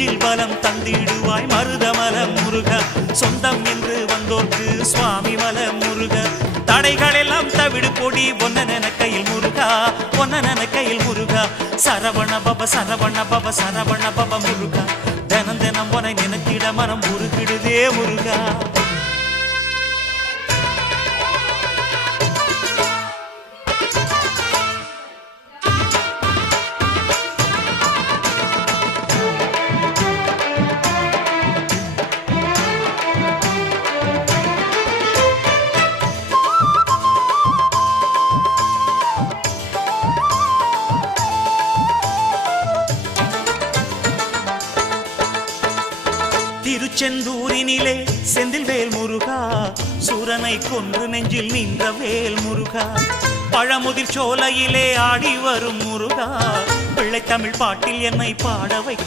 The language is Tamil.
நெஞ்சில் பலம் தந்திடுவாய் மருதமல முருகா சொந்தம் என்று வந்தோர்க்கு சுவாமி மல முருகா தடைகள் எல்லாம் தவிடு பொடி ஒன்னன கையில் முருகா ஒன்னன கையில் முருகா சரவண பப சரவண பப சரவண பப முருகா தினம் தினம் உனை நினைத்திட மனம் உருகிடுதே முருகா திருச்செந்தூரினிலே செந்தில் வேல் முருகா சூரனை கொன்று நெஞ்சில் நின்ற வேல் முருகா பழமுதிர் சோலையிலே ஆடி வரும் முருகா பிள்ளை தமிழ் பாட்டில் என்னை பாட வைக்கும்